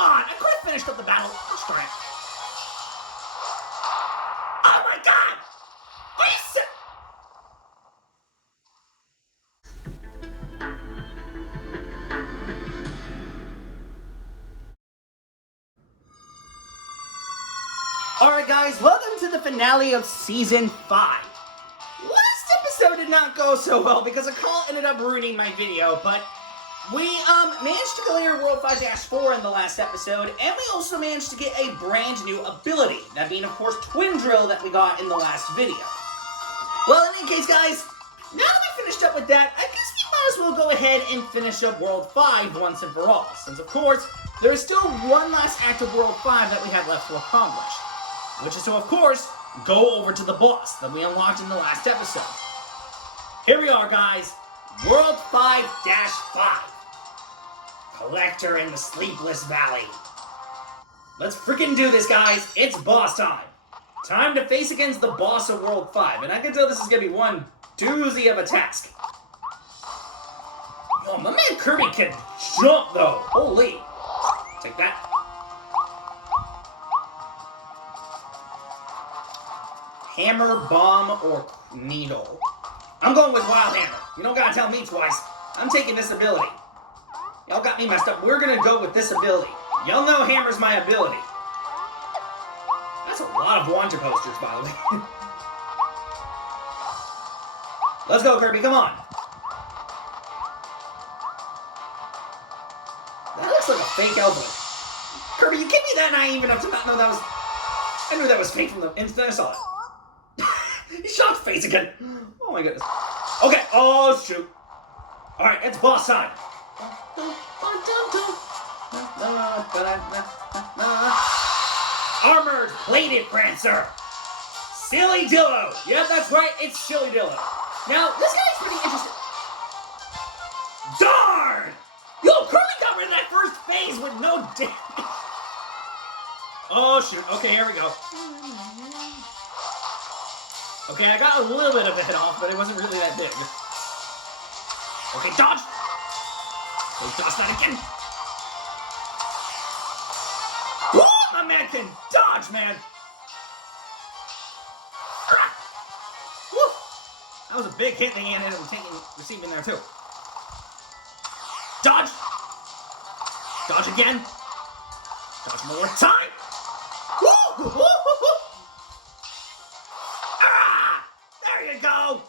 on! I could have finished up the battle. Let's try it. Oh my god! Are you sick? Alright guys, welcome to the finale of Season 5. Last episode did not go so well because a call ended up ruining my video, but we managed to clear World 5-4 in the last episode, and we also managed to get a brand new ability, that being of course Twin Drill that we got in the last video. Well, in any case guys, now that we finished up with that, I guess we might as well go ahead and finish up World 5 once and for all, since of course, there is still one last act of World 5 that we have left to accomplish. Which is to, of course, go over to the boss that we unlocked in the last episode. Here we are, guys. World 5-5. Collector in the Sleepless Valley. Let's freaking do this, guys. It's boss time. Time to face against the boss of World 5. And I can tell this is going to be one doozy of a task. Yo, my man Kirby can jump, though. Holy. Take that. Hammer, bomb, or needle. I'm going with Wild Hammer. You don't gotta tell me twice. I'm taking this ability. Y'all got me messed up. We're gonna go with this ability. Y'all know Hammer's my ability. That's a lot of Wonder posters, by the way. Let's go, Kirby. Come on. That looks like a fake elbow. Kirby, you can't be that naive enough to not know that was... I knew that was fake from the instant I saw it. He shot face again. Oh my goodness. Okay. Oh shoot. All right, it's boss time. Armored plated prancer. Sillydillo. Yep, that's right. It's Sillydillo. Now this guy's pretty interesting. Darn! Yo, Kirby got rid of that first phase with no damage. Oh shoot. Okay, here we go. Okay, I got a little bit of a hit off, but it wasn't really that big. Okay, dodge! Okay, dodge that again! Woo! My man can dodge, man! Woo! That was a big hit they ended up receiving there, too. Dodge! Dodge again! Dodge more time! Woo! Woo! There you go!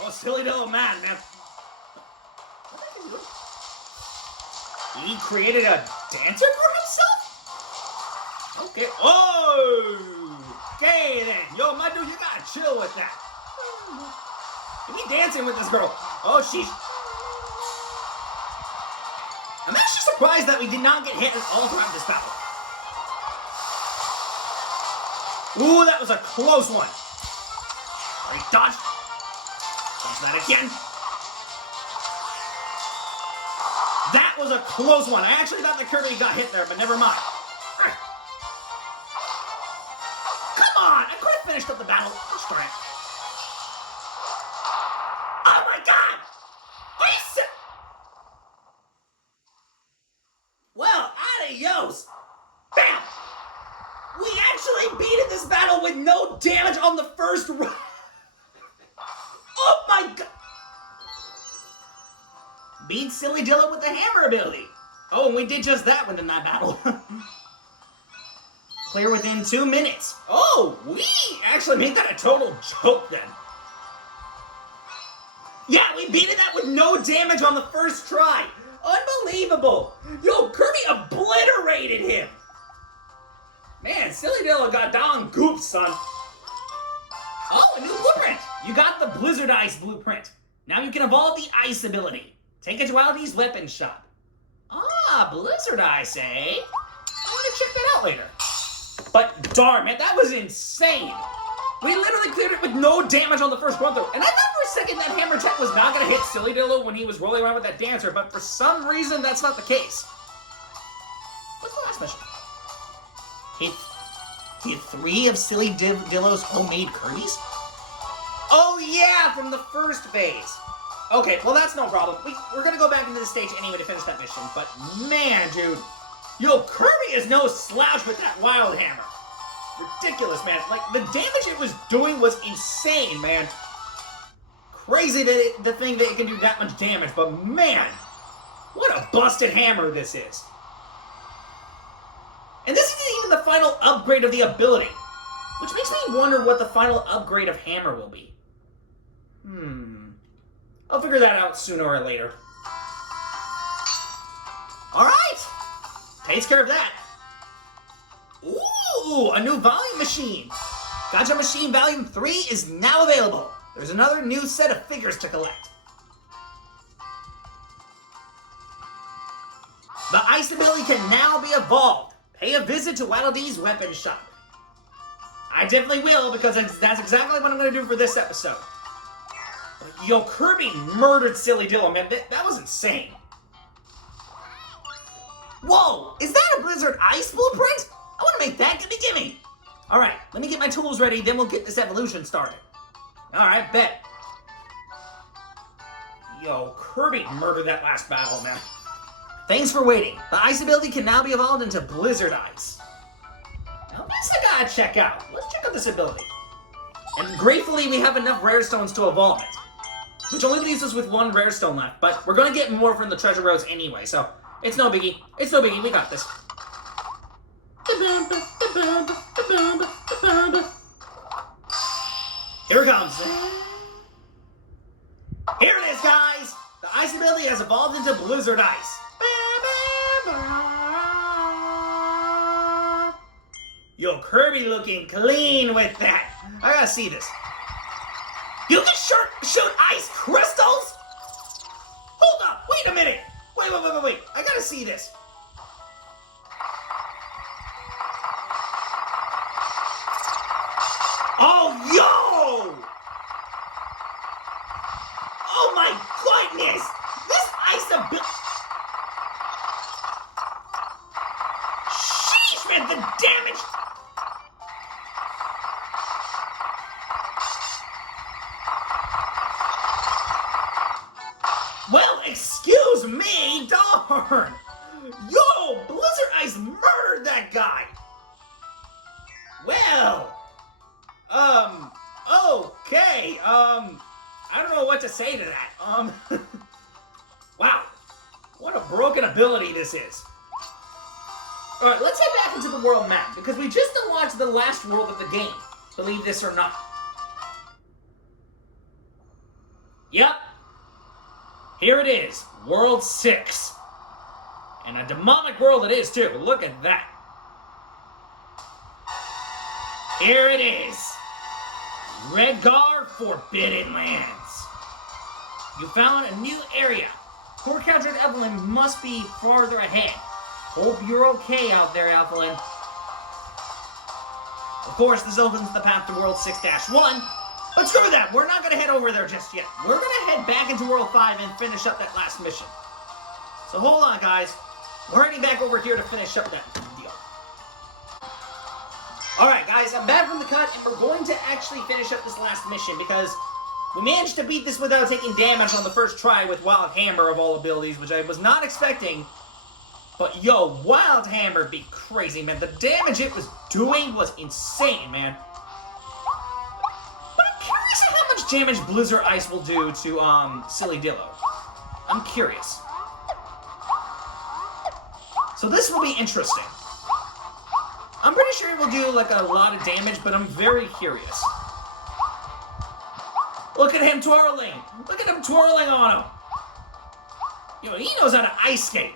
Oh, Sillydillo, man. What the heck is he doing? He created a dancer for himself? Okay. Oh! Okay, then. Yo, my dude, you gotta chill with that. He dancing with this girl. Oh, she's... I'm actually surprised that we did not get hit all throughout this battle. Ooh, that was a close one. Alright, dodge. Dodge that again. That was a close one. I actually thought that Kirby got hit there, but never mind. Come on! I could have finished up the battle. Let's try it. Oh my god! Are you sick? Well, adios! Bam! We actually beat this battle with no damage on the first run. Oh my god! Beat Sillydillo with the hammer ability. Oh, and we did just that within that battle. Clear within 2 minutes. Oh, we actually made that a total joke then. Yeah, we beat that with no damage on the first try. Unbelievable. Yo, Kirby obliterated him. Man, Sillydillo got down goop, son. Oh, a new blueprint! You got the Blizzard Ice blueprint. Now you can evolve the Ice ability. Take it to Aldi's weapon shop. Ah, Blizzard Ice, eh? I want to check that out later. But darn, man, that was insane. We literally cleared it with no damage on the first run through. And I thought for a second that hammer tech was not going to hit Sillydillo when he was rolling around with that dancer, but for some reason that's not the case. What's the last mission? Hit 3 of Sillydillo's homemade Kirbys? Oh yeah, from the first phase. Okay, well that's no problem. We're gonna go back into the stage anyway to finish that mission, but man, dude. Yo, Kirby is no slouch with that wild hammer. Ridiculous, man. Like, the damage it was doing was insane, man. Crazy that the thing that it can do that much damage, but man, what a busted hammer this is. And this isn't even the final upgrade of the ability, which makes me wonder what the final upgrade of hammer will be. I'll figure that out sooner or later. Alright! Takes care of that. Ooh, a new volume machine. Gotcha Machine Volume 3 is now available. There's another new set of figures to collect. The ice ability can now be evolved. Pay a visit to Waddle Dee's weapon shop. I definitely will, because that's exactly what I'm going to do for this episode. Yo, Kirby murdered Sillydillo, man. That was insane. Whoa! Is that a Blizzard Ice blueprint? I want to make that. Gimme! Alright, let me get my tools ready, then we'll get this evolution started. Alright, bet. Yo, Kirby murdered that last battle, man. Thanks for waiting. The ice ability can now be evolved into Blizzard Ice. Now this I gotta check out. Let's check out this ability. And gratefully, we have enough rare stones to evolve it. Which only leaves us with one rare stone left, but we're gonna get more from the treasure roads anyway, so it's no biggie. It's no biggie, we got this. Here it comes. Here it is, guys! The ice ability has evolved into Blizzard Ice. Yo, Kirby looking clean with that. I gotta see this. You can shoot ice crystals? Hold up, wait a minute. Wait. I gotta see this. Oh, yo! Oh my goodness! This ice ability... Sheesh, man, the damage... Well, excuse me, darn! Yo, Blizzard Ice murdered that guy! Well... okay, I don't know what to say to that. Wow. What a broken ability this is. Alright, let's head back into the world map, because we just unlocked the last world of the game, believe this or not. Yep. Here it is, World 6. And a demonic world it is, too. Look at that. Here it is. Redgar Forbidden Lands. You found a new area. Poor captured Evelyn must be farther ahead. Hope you're okay out there, Evelyn. Of course, this opens the path to World 6-1. But screw that, we're not going to head over there just yet. We're going to head back into World 5 and finish up that last mission. So hold on, guys. We're heading back over here to finish up that deal. Alright, guys, I'm back from the cut, and we're going to actually finish up this last mission, because we managed to beat this without taking damage on the first try with Wild Hammer of all abilities, which I was not expecting. But yo, Wild Hammer be crazy, man. The damage it was doing was insane, man. But I'm curious at how much damage Blizzard Ice will do to, Sillydillo. I'm curious. So this will be interesting. I'm pretty sure it will do, like, a lot of damage, but I'm very curious. Look at him twirling! Look at him twirling on him! Yo, he knows how to ice skate.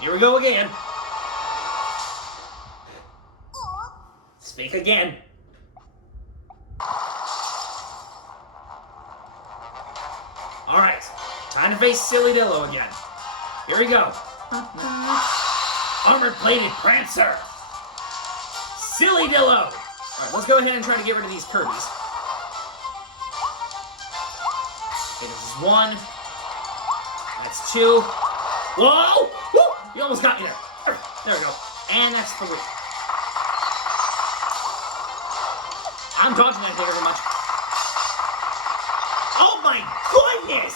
Here we go again. Speak again. Alright, time to face Sillydillo again. Here we go. Armor-plated Prancer! Sillydillo! Alright, let's go ahead and try to get rid of these Kirbys. Okay, this is one. That's two. Whoa! Woo! You almost got me there. There we go. And that's three. I'm dodging that very much. my goodness!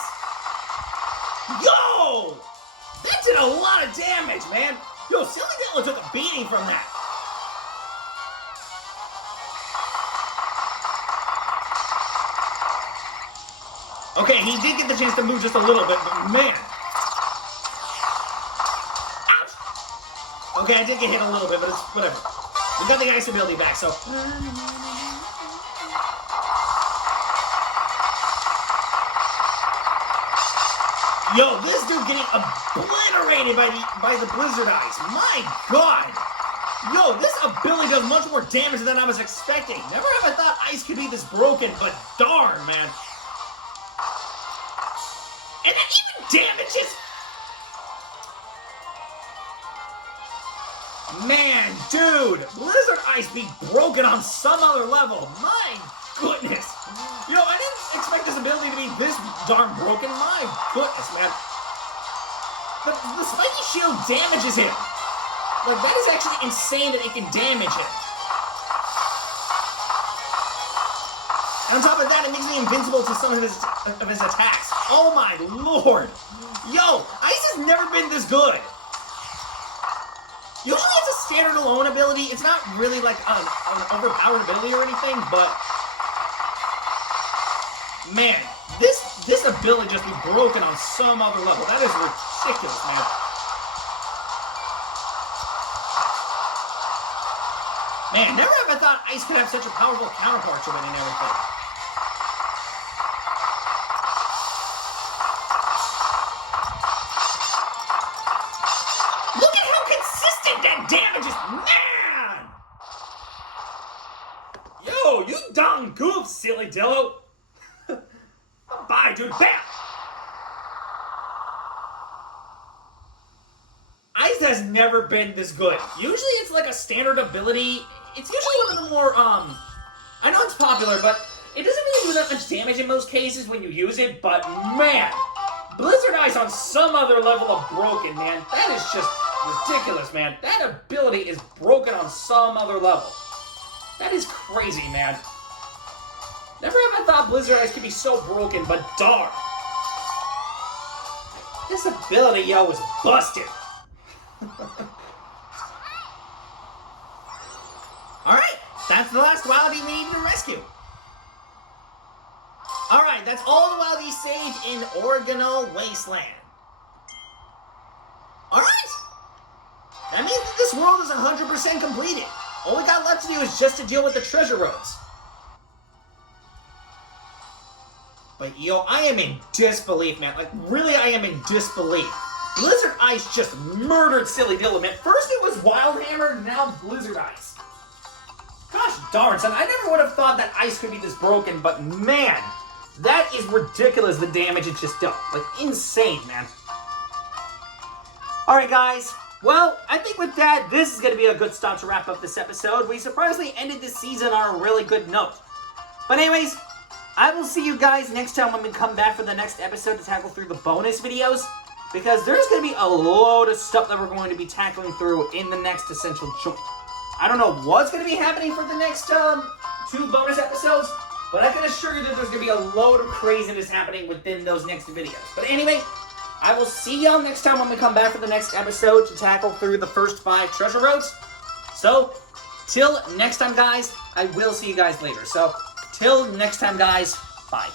Yo! That did a lot of damage, man. Yo, Sillydillo took a beating from that. Okay, he did get the chance to move just a little bit, but man. Ouch! Okay, I did get hit a little bit, but it's whatever. We got the ice ability back, so. Yo, this dude getting obliterated by the blizzard ice. My God! Yo, this ability does much more damage than I was expecting. Never have I thought ice could be this broken, but darn, man. And that even damages. Man, dude, blizzard ice be broken on some other level. My goodness. Yo, I didn't expect this ability to be this darn broken. My goodness, man. The spiky shield damages him. Like, that is actually insane that it can damage him. And on top of that, it makes me invincible to some of his attacks. Oh my lord. Yo, ice has never been this good. Usually it's a standard alone ability. It's not really like an overpowered ability or anything, but man, this ability just be broken on some other level. That is ridiculous, man. Man, never have I thought ice could have such a powerful counterpart to it and everything. Look at how consistent that damage is, man! Yo, you darn goof, Sillydillo. Bye, dude. Bam! Ice has never been this good. Usually it's like a standard ability. It's usually one of the more, I know it's popular, but it doesn't really do that much damage in most cases when you use it, but man, Blizzard Ice on some other level of broken, man. That is just ridiculous, man. That ability is broken on some other level. That is crazy, man. Never have I thought Blizzard Ice could be so broken, but darn. This ability, yo, is busted. Alright, that's the last Wildie we needed to rescue. Alright, that's all the Wildies saved in Organal Wasteland. Alright! That means that this world is 100% completed. All we got left to do is just to deal with the treasure roads. But yo, I am in disbelief, man. Like, really, I am in disbelief. Blizzard Ice just murdered Sillydillo, man. First it was Wildhammer, now Blizzard Ice. Gosh darn, son. I never would have thought that ice could be this broken, but man, that is ridiculous, the damage it just dealt. Like, insane, man. Alright, guys. Well, I think with that, this is going to be a good stop to wrap up this episode. We surprisingly ended this season on a really good note. But anyways, I will see you guys next time when we come back for the next episode to tackle through the bonus videos. Because there's going to be a load of stuff that we're going to be tackling through in the next Essential Joint. I don't know what's going to be happening for the next 2 bonus episodes, but I can assure you that there's going to be a load of craziness happening within those next videos. But anyway, I will see y'all next time when we come back for the next episode to tackle through the first 5 treasure roads. So, till next time, guys, I will see you guys later. So, till next time, guys, bye.